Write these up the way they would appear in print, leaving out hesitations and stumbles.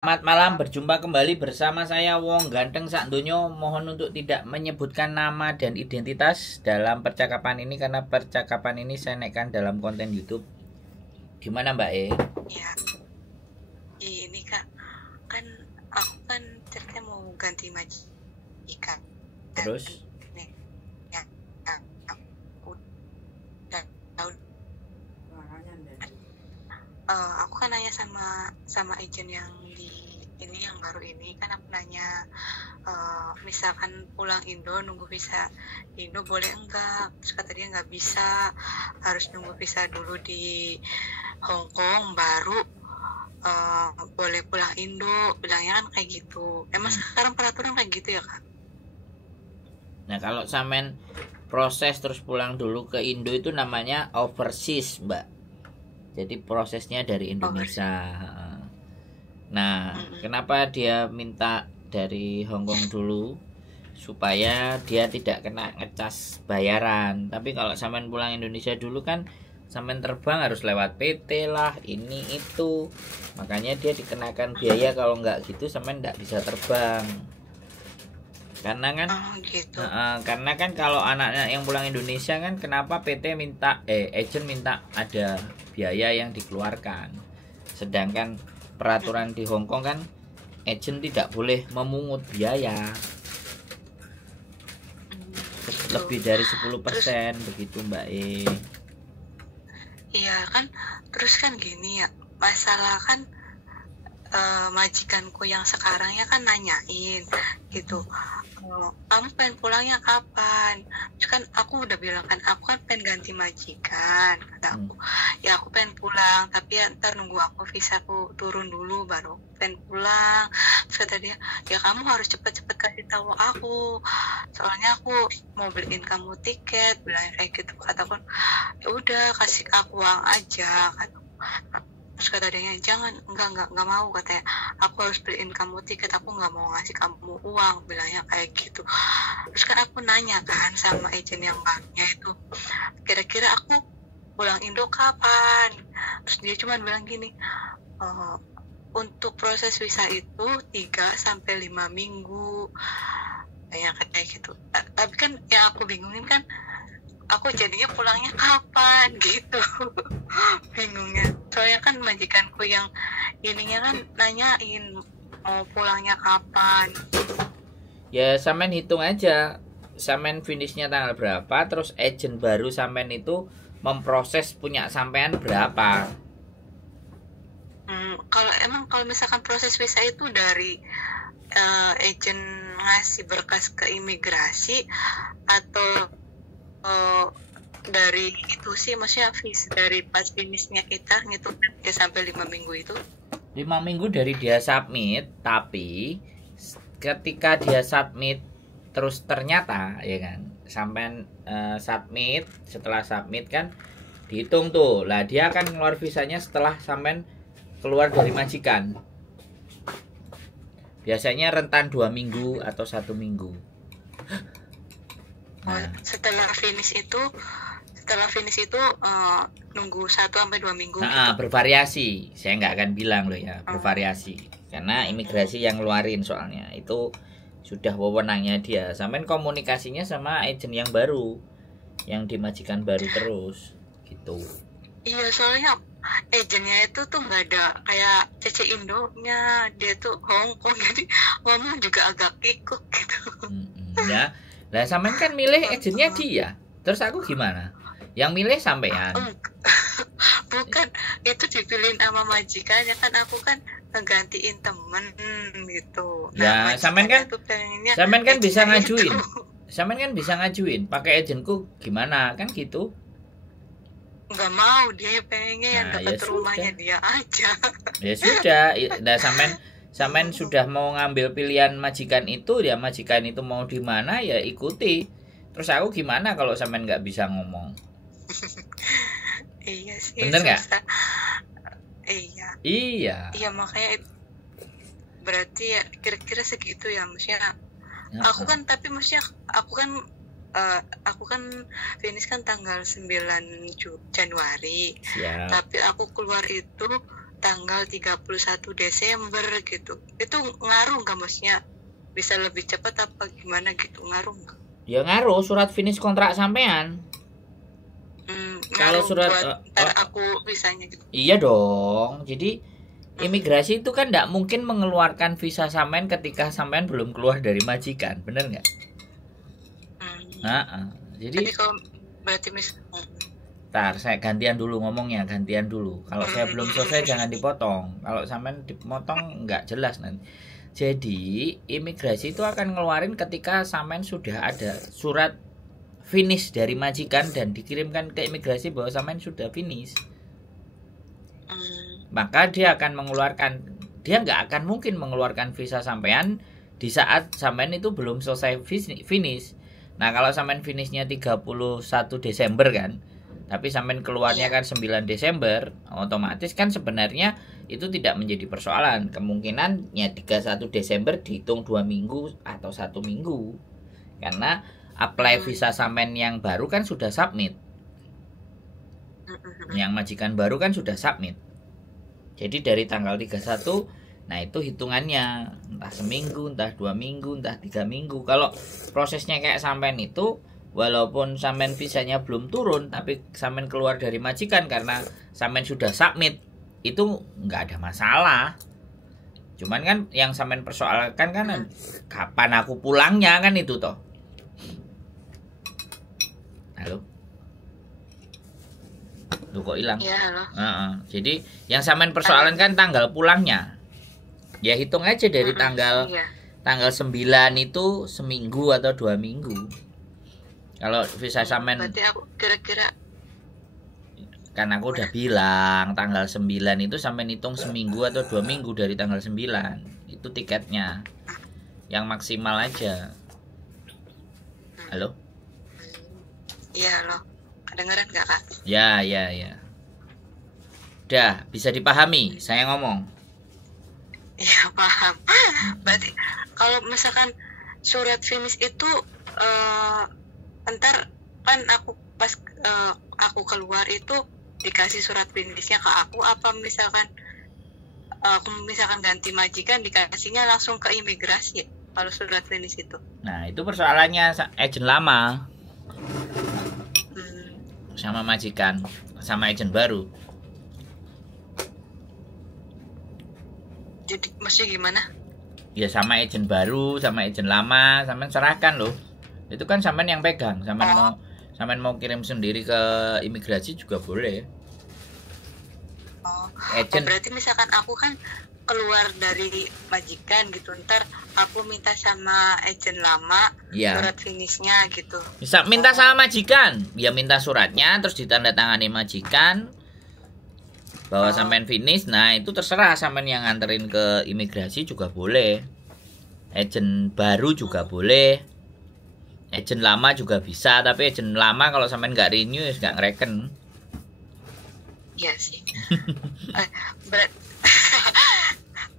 Selamat malam, berjumpa kembali bersama saya Wong Ganteng Sakdonyo. Mohon untuk tidak menyebutkan nama dan identitas dalam percakapan ini karena percakapan ini saya naikkan dalam konten YouTube. Gimana Mbak E? Ya, ini Kak, kan aku kan ceritanya mau ganti majikan. Terus? Nih, ya, aku udah tahu. Aku kan nanya sama agent yang di ini yang baru ini kan aku nanya, misalkan pulang Indo nunggu visa Indo boleh enggak? Terus kata dia nggak bisa, harus nunggu visa dulu di Hong Kong baru boleh pulang Indo, bilangnya kan kayak gitu. Emang sekarang peraturan kayak gitu ya Kak? Nah kalau sampean proses terus pulang dulu ke Indo itu namanya overseas Mbak. Jadi prosesnya dari Indonesia. Nah, kenapa dia minta dari Hong Kong dulu? Supaya dia tidak kena ngecas bayaran. Tapi kalau sampean pulang Indonesia dulu kan sampean terbang harus lewat PT lah, ini itu. Makanya dia dikenakan biaya, kalau nggak gitu sampean nggak bisa terbang. Karena kan gitu. karena kan kalau anaknya yang pulang Indonesia kan kenapa PT minta agent minta ada biaya yang dikeluarkan. Sedangkan peraturan di Hong Kong kan agent tidak boleh memungut biaya lebih dari 10% begitu Mbak E. Iya kan, terus kan gini ya, masalah kan majikanku yang sekarangnya kan nanyain gitu, kamu pengen pulangnya kapan? Terus kan aku udah bilang kan aku kan pengen ganti majikan, kata aku ya aku pengen pulang tapi ya ntar nunggu aku visaku turun dulu baru pengen pulang. Terus kata dia ya kamu harus cepet-cepet kasih tahu aku soalnya aku mau beliin kamu tiket, bilang kayak gitu. Kata aku ya udah kasih aku uang aja, kata aku. Terus kata dia jangan, enggak mau, katanya aku harus beliin kamu tiket, aku nggak mau ngasih kamu uang, bilangnya kayak gitu. Terus kan aku nanya kan sama agent yang banknya itu, kira-kira aku pulang Indo kapan? Terus dia cuma bilang gini, untuk proses visa itu 3-5 minggu, kayak gitu. Tapi kan yang aku bingungin kan aku jadinya pulangnya kapan gitu. Bingungnya soalnya kan majikanku yang ininya kan nanyain mau pulangnya kapan. Ya sampean hitung aja, sampean finishnya tanggal berapa, terus agent baru sampean itu memproses punya sampean berapa. Kalau misalkan proses visa itu dari agent ngasih berkas ke imigrasi atau dari itu sih, maksudnya dari pas finishnya kita ngitung ya sampai 5 minggu itu 5 minggu dari dia submit. Tapi ketika dia submit terus ternyata ya kan sampai submit, setelah submit kan dihitung tuh lah, dia akan keluar visanya setelah sampai keluar dari majikan. Biasanya rentan 2 minggu atau 1 minggu. Setelah finish itu nunggu 1-2 minggu gitu. Bervariasi, saya nggak akan bilang loh ya, bervariasi karena imigrasi yang ngeluarin, soalnya itu sudah wewenangnya dia. Sampai komunikasinya sama agent yang baru, yang dimajikan baru terus gitu. Iya, soalnya agentnya itu tuh nggak ada kayak CC Indonya, dia tuh Hong Kong, jadi ngomong juga agak kikuk gitu. Ya, lah sampean kan milih agentnya dia, terus aku gimana? Yang milih sampean. Bukan, itu dipilihin sama majikannya kan, aku kan ngegantiin temen gitu. Nah, ya, sampean kan bisa ngajuin. Sampean kan bisa ngajuin pakai agentku gimana kan gitu. Nggak mau, dia pengennya yang dekat rumahnya dia aja. Ya sudah, nah sampean sudah mau ngambil pilihan majikan itu, ya majikan itu mau di mana ya ikuti. Terus aku gimana kalau sampean nggak bisa ngomong? Iya sih. Bener nggak? Iya, makanya berarti ya kira-kira segitu ya, maksudnya. Aku kan aku kan finish kan tanggal 9 Januari. Siap. Tapi aku keluar itu tanggal 31 Desember gitu. Itu ngaruh nggak, maksudnya bisa lebih cepat apa gimana gitu, ngaruh nggak? Ya ngaruh surat finish kontrak sampean. Kalau surat ntar aku visanya gitu. Iya dong. Jadi imigrasi itu kan tidak mungkin mengeluarkan visa sampean ketika sampean belum keluar dari majikan, bener nggak? Jadi kalau berarti Ntar saya gantian dulu ngomongnya, gantian dulu. Kalau saya belum selesai jangan dipotong. Kalau sampean dipotong nggak jelas nanti. Jadi imigrasi itu akan ngeluarin ketika sampean sudah ada surat finish dari majikan dan dikirimkan ke imigrasi bahwa sampean sudah finish. Maka dia akan mengeluarkan, dia nggak akan mungkin mengeluarkan visa sampean di saat sampean itu belum selesai finish. Nah kalau sampean finishnya 31 Desember kan, tapi sampean keluarnya kan 9 Desember, otomatis kan sebenarnya itu tidak menjadi persoalan. Kemungkinannya 31 Desember dihitung 2 minggu atau 1 minggu. Karena apply visa sampean yang baru kan sudah submit. Yang majikan baru kan sudah submit. Jadi dari tanggal 31, nah itu hitungannya entah seminggu, entah 2 minggu, entah 3 minggu. Kalau prosesnya kayak sampean itu, walaupun sampean visanya belum turun tapi sampean keluar dari majikan karena sampean sudah submit, itu nggak ada masalah. Cuman kan yang sampean persoalkan kan kapan aku pulangnya kan itu toh. Halo? Lu kok hilang? Iya, halo. Jadi yang sampean persoalan kan tanggal pulangnya. Ya hitung aja dari tanggal 9 itu seminggu atau 2 minggu. Kalau visa sampean, berarti aku kira-kira, kan aku udah bilang tanggal 9 itu sampean hitung seminggu atau 2 minggu dari tanggal 9. Itu tiketnya. Yang maksimal aja. Halo? Iya, halo. Kedengeran nggak, Kak? Ya. Udah, bisa dipahami saya ngomong. Iya, paham. Berarti kalau misalkan surat finish itu ntar kan aku pas aku keluar itu dikasih surat finishnya ke aku, apa misalkan aku ganti majikan dikasihnya langsung ke imigrasi kalau surat finish itu? Nah itu persoalannya agent lama sama majikan sama agent baru. Jadi maksudnya gimana? Ya sama agent baru sama agent lama sampean serahkan loh. Itu kan sampean yang pegang. Sampean mau kirim sendiri ke imigrasi juga boleh. Agent. Berarti misalkan aku kan keluar dari majikan gitu, ntar aku minta sama agent lama surat finishnya gitu. Bisa minta sama majikan, ya minta suratnya terus ditandatangani majikan bahwa sampean finish. Nah itu terserah sampean yang nganterin ke imigrasi juga boleh, agent baru juga boleh, agent lama juga bisa. Tapi agent lama kalau sampean nggak renew ya nggak ngereken. Iya sih.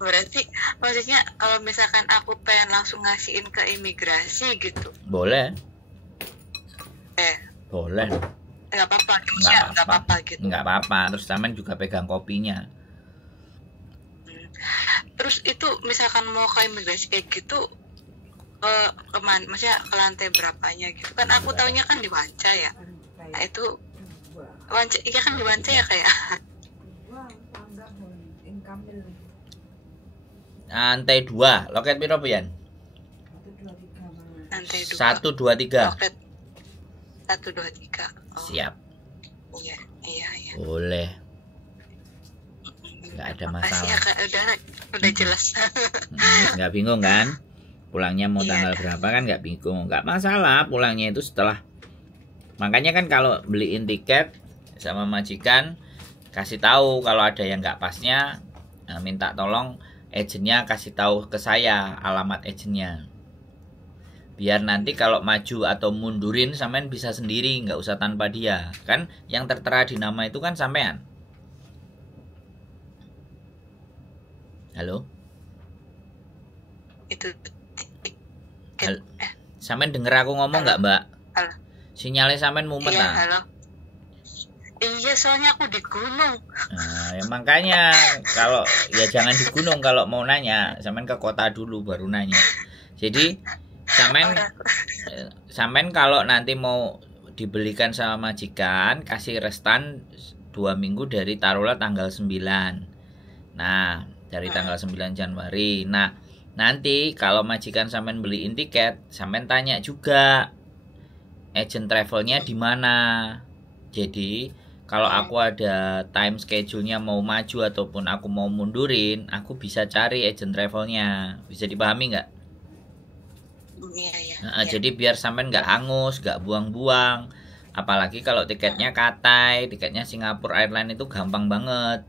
Berarti maksudnya kalau misalkan aku pengen langsung ngasihin ke imigrasi gitu, boleh. Boleh. Nggak apa-apa, maksudnya nggak apa-apa gitu. Nggak apa-apa, terus sampean juga pegang kopinya. Terus itu misalkan mau ke imigrasi kayak gitu, kemana? Maksudnya ke lantai berapanya gitu? Kan aku taunya kan di Wanca ya. Nah itu Wanca, iya kan di Wanca ya kayak. Lantai 2, loket piro pian? Lantai 2. 1 2 3. Loket 1 2 3. Siap. Iya. Boleh. Nggak ada masalah. Ya, Kak. Udah jelas. Nggak bingung kan? Pulangnya mau tanggal berapa kan nggak bingung. Nggak masalah, pulangnya itu setelah. Makanya kan kalau beliin tiket sama majikan, kasih tahu kalau ada yang nggak pasnya, minta tolong agentnya kasih tahu ke saya alamat agentnya. Biar nanti kalau maju atau mundurin sampean bisa sendiri, nggak usah tanpa dia. Kan yang tertera di nama itu kan sampean. Halo? Itu. Sampean denger aku ngomong nggak, Mbak? Halo. Sinyalnya sampean mumet Halo. Iya, soalnya aku di gunung. Nah, ya makanya kalau ya jangan di gunung kalau mau nanya, sampean ke kota dulu baru nanya. Jadi sampean kalau nanti mau dibelikan sama majikan, kasih restan 2 minggu dari taruhlah tanggal 9. Nah, dari tanggal 9 Januari. Nah, nanti kalau majikan sampean beliin tiket, sampean tanya juga agent travelnya di mana. Jadi kalau aku ada time schedule-nya mau maju ataupun aku mau mundurin, aku bisa cari agent travelnya. Bisa dipahami nggak? Iya, iya. Nah, jadi biar sampean nggak hangus, nggak buang-buang. Apalagi kalau tiketnya Cathay, tiketnya Singapore Airlines itu gampang banget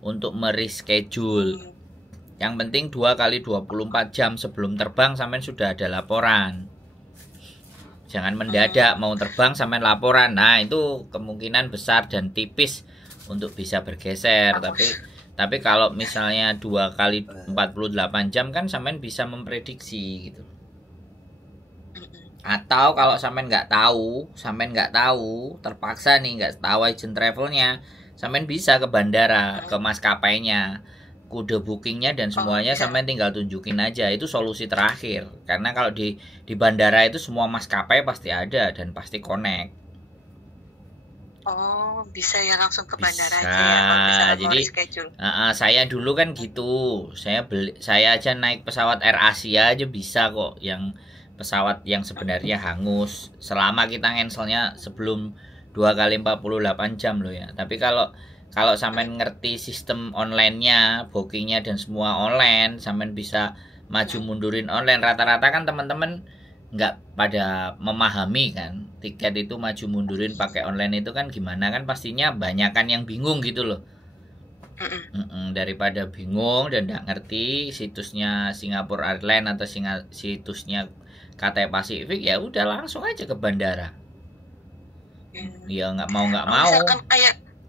untuk mereschedule. Yang penting 2 kali 24 jam sebelum terbang sampean sudah ada laporan. Jangan mendadak mau terbang sampean laporan. Nah, itu kemungkinan besar dan tipis untuk bisa bergeser. Tapi kalau misalnya 2 kali 48 jam kan sampean bisa memprediksi gitu. Atau kalau sampean nggak tahu, terpaksa nih nggak tahu agent travelnya, sampean bisa ke bandara, ke maskapainya, kode bookingnya dan semuanya sampean tinggal tunjukin aja. Itu solusi terakhir. Karena kalau di bandara itu semua maskapai pasti ada dan pasti connect. Oh, bisa ya langsung ke bandara Bisa. aja ya, kalau misalnya mau Jadi reschedule. saya dulu kan gitu. Saya aja naik pesawat Air Asia aja bisa kok, yang pesawat yang sebenarnya hangus selama kita cancelnya sebelum 2 kali 48 jam loh ya. Tapi kalau sampean ngerti sistem online-nya, bookingnya dan semua online, sampean bisa maju mundurin online. Rata-rata kan teman-teman nggak pada memahami kan, tiket itu maju mundurin pakai online itu kan gimana, kan pastinya banyakan yang bingung gitu loh. Daripada bingung dan nggak ngerti situsnya Singapore Airlines atau situsnya Cathay Pacific, ya udah langsung aja ke bandara. Ya nggak mau. Misalkan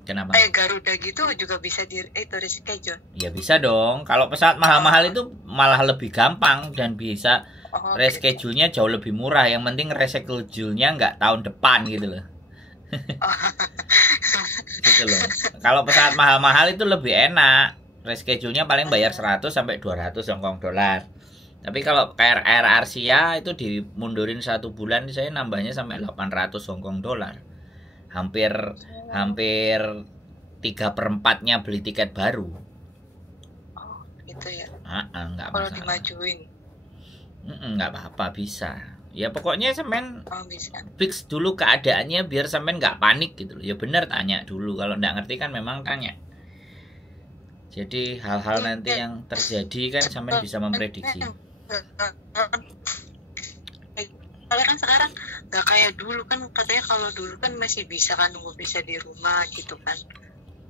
Kenapa? Kayak Garuda gitu juga bisa reschedule. Ya bisa dong. Kalau pesawat mahal-mahal itu malah lebih gampang dan bisa reschedule-nya jauh lebih murah. Yang penting reschedule-nya nggak tahun depan gitu loh. Gitu loh. Kalau pesawat mahal-mahal itu lebih enak. Reschedule-nya paling bayar 100 sampai 200 Hongkong dolar. Tapi kalau kayak Air Asia itu dimundurin 1 bulan, saya nambahnya sampai 800 Hongkong dolar. Hampir 3/4-nya beli tiket baru. Oh, gitu ya. Nggak kalau masalah. Dimajuin. Nggak apa-apa, bisa. Ya pokoknya sampean Bisa. fix dulu keadaannya biar sampean nggak panik gitu loh. Ya benar, tanya dulu. Kalau nggak ngerti kan memang tanya. Jadi hal-hal nanti yang terjadi kan sampean bisa memprediksi. Kalau kan sekarang nggak kayak dulu kan, katanya kalau dulu kan masih bisa kan nunggu bisa di rumah gitu kan.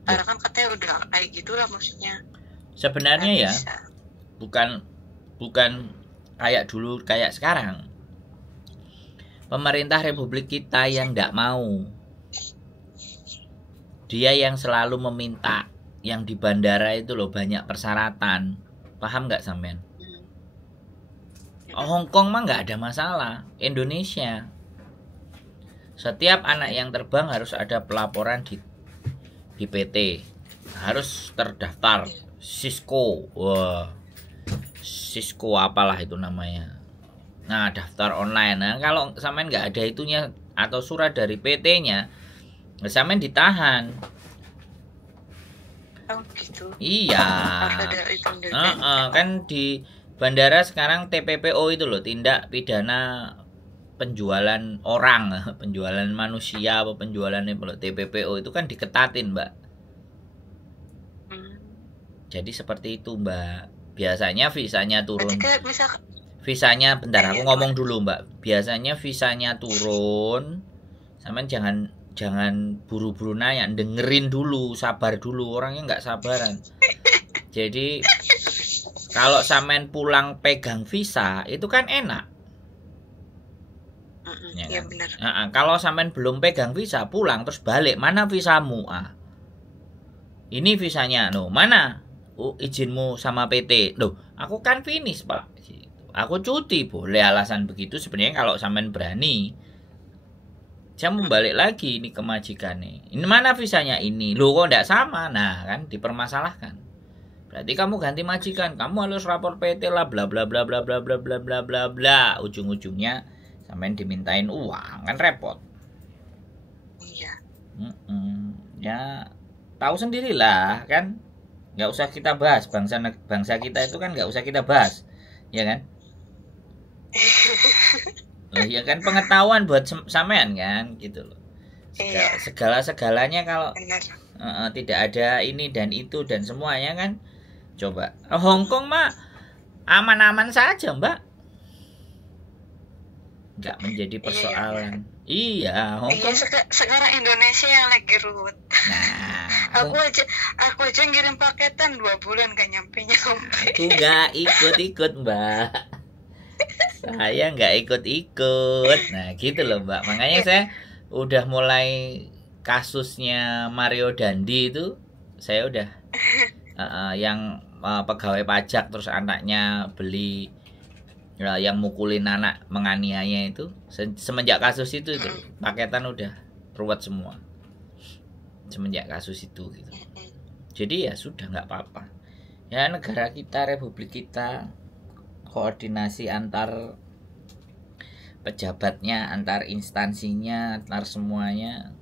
Sekarang kan katanya udah kayak gitulah maksudnya. Sebenarnya ya bukan kayak dulu kayak sekarang. Pemerintah Republik kita yang nggak mau. Dia yang selalu meminta yang di bandara itu loh banyak persyaratan. Paham nggak sampean? Hongkong mah nggak ada masalah. Indonesia, setiap anak yang terbang harus ada pelaporan di PT, harus terdaftar Cisco, Cisco apalah itu namanya. Nah, daftar online. Nah, kalau sampean nggak ada itunya atau surat dari PT-nya, sampean ditahan. Oh gitu. Iya. Kan di bandara sekarang TPPO itu loh, tindak pidana penjualan orang, penjualan manusia apa penjualan TPPO itu kan diketatin, Mbak. Jadi seperti itu, Mbak. Biasanya visanya turun. Visanya bentar aku ngomong dulu, Mbak. Biasanya visanya turun. Sampean jangan buru-buru nanya, dengerin dulu, sabar dulu, orangnya nggak sabaran. Jadi kalau sampean pulang pegang visa itu kan enak. Ya kan? Benar. Kalau sampean belum pegang visa pulang terus balik, mana visamu? Ini visanya, mana? Izinmu sama PT. Loh, aku kan finish, Pak. Aku cuti, boleh alasan begitu sebenarnya kalau sampean berani. Saya mau balik lagi ini ke majikan nih. Ini mana visanya ini? Loh kok enggak sama? Nah, kan dipermasalahkan. Berarti kamu ganti majikan, kamu harus rapor PT lah bla bla bla bla bla bla bla bla bla bla. Ujung-ujungnya sampean dimintain uang, kan repot. Iya. Ya tahu sendirilah kan. Nggak usah kita bahas bangsa kita itu kan nggak usah kita bahas, ya kan? Loh, ya kan pengetahuan buat sampean kan gitu loh. Segala-segalanya kalau tidak ada ini dan itu dan semuanya kan. Coba Hong Kong mah aman-aman saja, Mbak. Nggak menjadi persoalan. Iya, Hong Kong. Sekarang Indonesia yang lagi ruwet. Nah, aku aja ngirim paketan 2 bulan gak nyampe. Aku nggak ikut-ikut, Mbak. Saya nggak ikut-ikut. Nah, gitu loh, Mbak. Makanya saya udah mulai kasusnya Mario Dandi itu, saya udah yang pegawai pajak terus anaknya beli yang mukulin anak menganiaya itu, semenjak kasus itu paketan udah ruwet semua semenjak kasus itu gitu. Jadi ya sudah nggak apa-apa ya, negara kita, republik kita, koordinasi antar pejabatnya, antar instansinya, antar semuanya,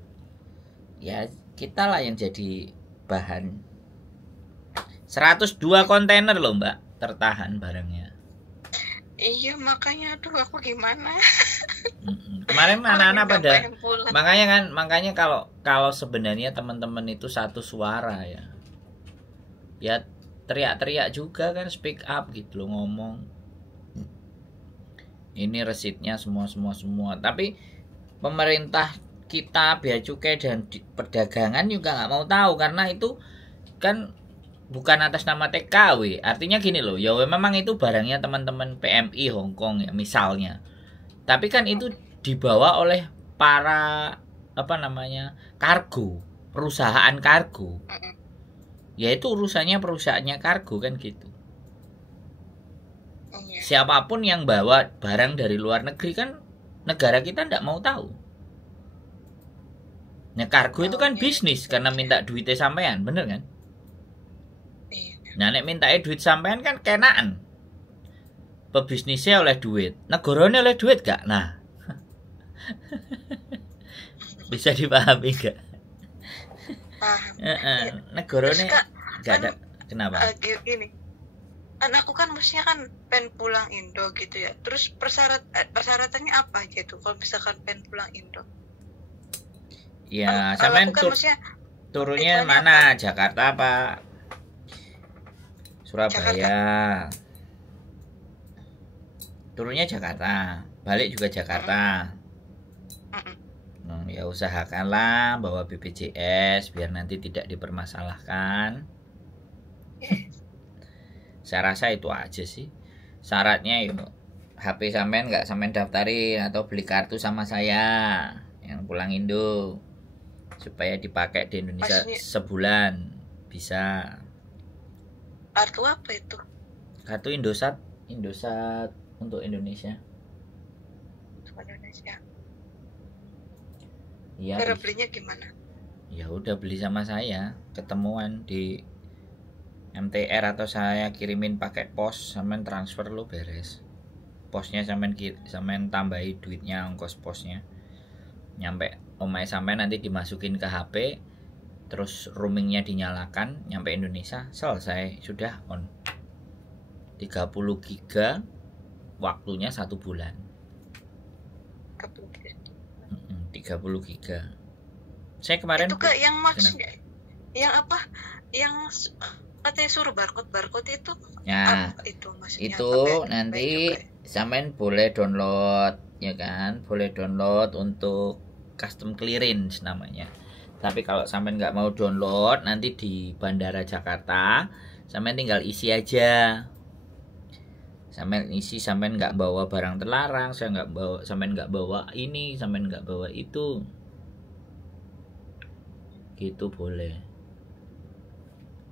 ya kita lah yang jadi bahan. 102 kontainer loh, Mbak, tertahan barangnya. Iya, makanya aduh aku gimana. Kemarin anak-anak pada makanya kalau sebenarnya teman-teman itu satu suara ya teriak-teriak juga kan, speak up gitu loh, ngomong ini resitnya semua. Tapi pemerintah kita, bea cukai dan perdagangan juga nggak mau tahu, karena itu kan bukan atas nama TKW. Artinya gini loh, ya memang itu barangnya teman-teman PMI Hong Kong ya misalnya. Tapi kan itu dibawa oleh para kargo, perusahaan kargo. Ya itu urusannya perusahaannya kargo kan gitu. Siapapun yang bawa barang dari luar negeri kan negara kita tidak mau tahu. Nah, kargo itu kan bisnis karena minta duitnya sampean, bener kan? Nah, nek mintae duit sampean kan kenaan. Pebisnisnya oleh duit, negarane oleh duit gak? Nah. Bisa dipahami gak? Negarane gak ada. Kenapa? Gini. Anakku kan maksudnya kan pengen pulang Indo gitu ya. Terus persyaratannya apa aja tuh kalau misalkan pengen pulang Indo? Ya, sampean kan turunnya mana? Apa? Jakarta apa? Surabaya. Jakarta. Turunnya Jakarta, balik juga Jakarta. Ya usahakanlah bawa BPJS biar nanti tidak dipermasalahkan. Saya rasa itu aja sih syaratnya. Yuk HP sampean nggak sampean daftarin atau beli kartu sama saya yang pulang Indo supaya dipakai di Indonesia. Maksudnya, sebulan bisa. Kartu apa itu? Kartu Indosat untuk Indonesia. Iya. Cara belinya gimana? Ya udah beli sama saya, ketemuan di MTR atau saya kirimin pakai pos, sampean transfer lo beres. Posnya sampean tambahi duitnya, ongkos posnya. Nyampe omae sampean nanti dimasukin ke HP. Terus roamingnya dinyalakan, nyampe Indonesia selesai, sudah on. 30 giga, waktunya 1 bulan. 30 giga. Saya kemarin itu ke yang maksudnya yang apa? Yang katanya suruh barcode itu. Ya, itu maksudnya itu nanti sampean boleh download ya kan, boleh download untuk custom clearance namanya. Tapi kalau sampean nggak mau download, nanti di Bandara Jakarta sampean tinggal isi aja. Sampean isi, sampean nggak bawa barang terlarang, sampean nggak bawa ini, sampean nggak bawa itu. Gitu boleh.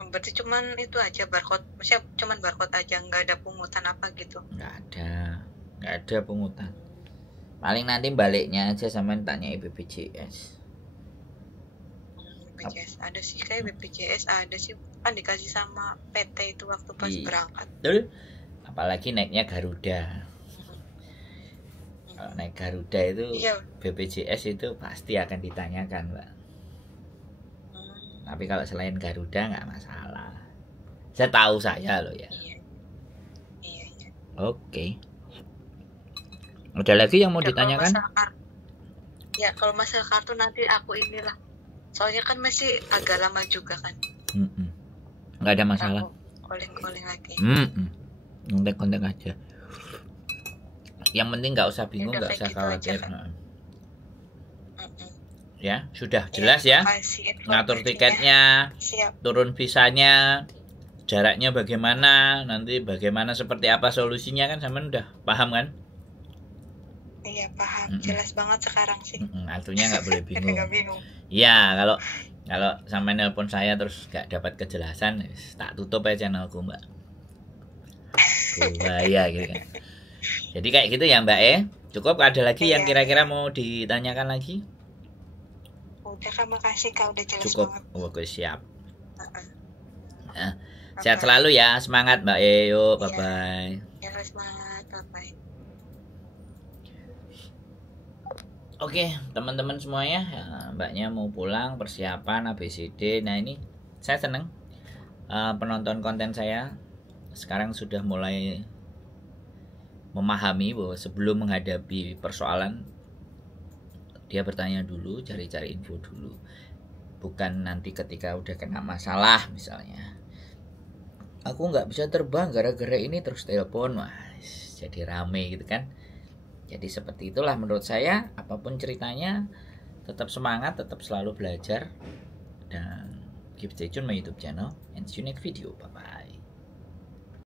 Berarti cuman itu aja barcode, maksudnya cuman barcode aja, nggak ada pungutan apa gitu? Nggak ada pungutan. Paling nanti baliknya aja sama tanya BPJS. BPJS ada sih, kayak BPJS ada sih, kan dikasih sama PT itu waktu pas berangkat. Betul. Apalagi naiknya Garuda. Kalau naik Garuda itu BPJS itu pasti akan ditanyakan, Mbak. Tapi kalau selain Garuda nggak masalah. Saya tahu saya loh ya. Iya. Oke. Ada lagi yang mau ditanyakan? Ya kalau masalah kartu nanti aku inilah. Soalnya kan masih agak lama juga kan. Nggak ada masalah. Calling lagi. Kontak aja. Yang penting nggak usah bingung, nggak usah gitu khawatir. Ya, sudah jelas ya. Ngatur tiketnya, turun visanya, jaraknya bagaimana, nanti bagaimana, seperti apa solusinya, kan sampean udah paham kan? Iya paham, jelas banget sekarang sih. Artinya nggak boleh bingung. Ya, kalau sampai nelpon saya terus nggak dapat kejelasan, tak tutup aja channelku, Mbak. Bahaya gitu kan. Jadi kayak gitu ya, Mbak. Cukup, ada lagi yang kira-kira mau ditanyakan lagi? Udah, Kak, makasih Kak, udah jelas cukup banget. Oke, siap. Nah, sehat selalu ya, semangat Mbak. Yuk, bye-bye. Ya, semangat, bye-bye. Oke, teman-teman semuanya, ya, Mbaknya mau pulang, persiapan ABCD. Nah, ini saya seneng penonton konten saya sekarang sudah mulai memahami bahwa sebelum menghadapi persoalan, dia bertanya dulu, cari-cari info dulu. Bukan nanti ketika udah kena masalah, misalnya aku nggak bisa terbang gara-gara ini, terus telepon, wah jadi rame gitu kan. Jadi seperti itulah menurut saya. Apapun ceritanya, tetap semangat, tetap selalu belajar, dan keep stay tune my YouTube channel, and see you next video. Bye bye.